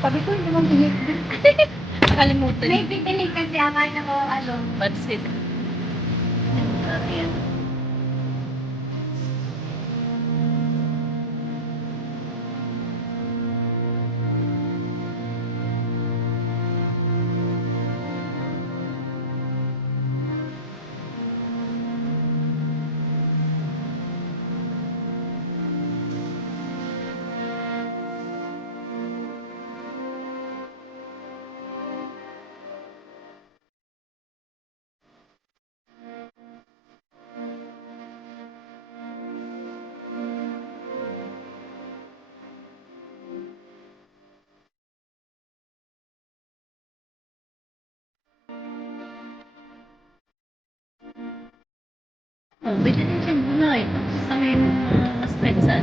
Sabi ko, hindi naman binibili. Nakalimutan. May bibili kasi akala ko, Pansit. Ayan. Oh, bili din siyang gulay. Sa may mas petsan.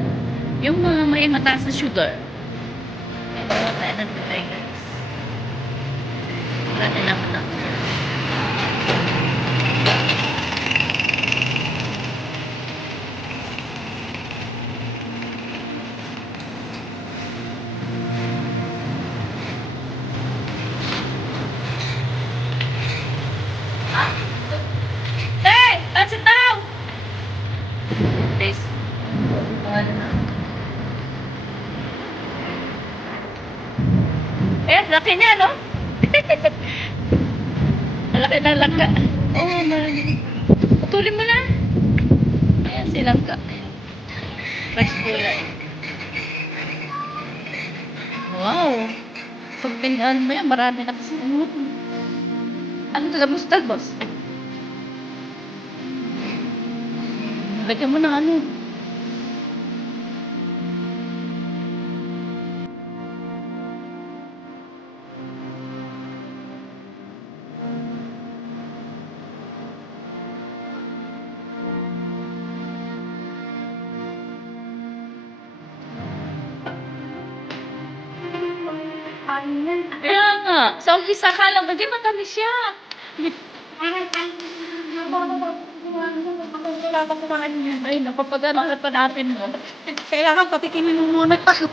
Yung mga may mataas na sugar. Ayun, tayo nagbibay guys. Wala nilang anak. Hey! Pansit daw! Guys. Wala na. Eh, laki niya, no? Laki na langka. Oo, marami. Putulin mo na. Ayan, si langka. Fresh gulay. Wow! Pag pinaan mo yan, marami na kasi. Ano talaga mustard, boss? Lagyan mo ng ano. Kaya nga, sa umpisa ka lang, hindi matamis siya. Ay, napapagano'n pa natin mo. Kailangan patikinin mo muna tayo.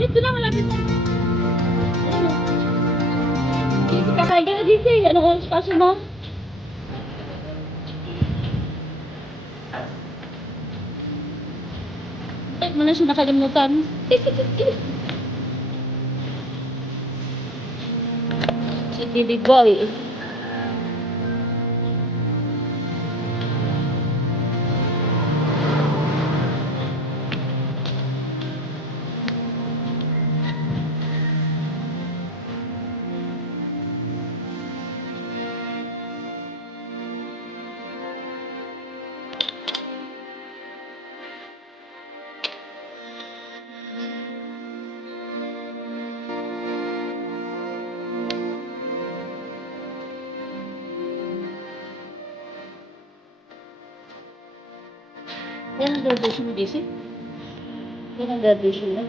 Dito na, malapit na. Dito ka kaya dito eh. Ano oras pasok mo? Bakit mo na siya nakalimutan? Si Didi Boy. Yan ang graduation mo, DC? Yan ang graduation mo?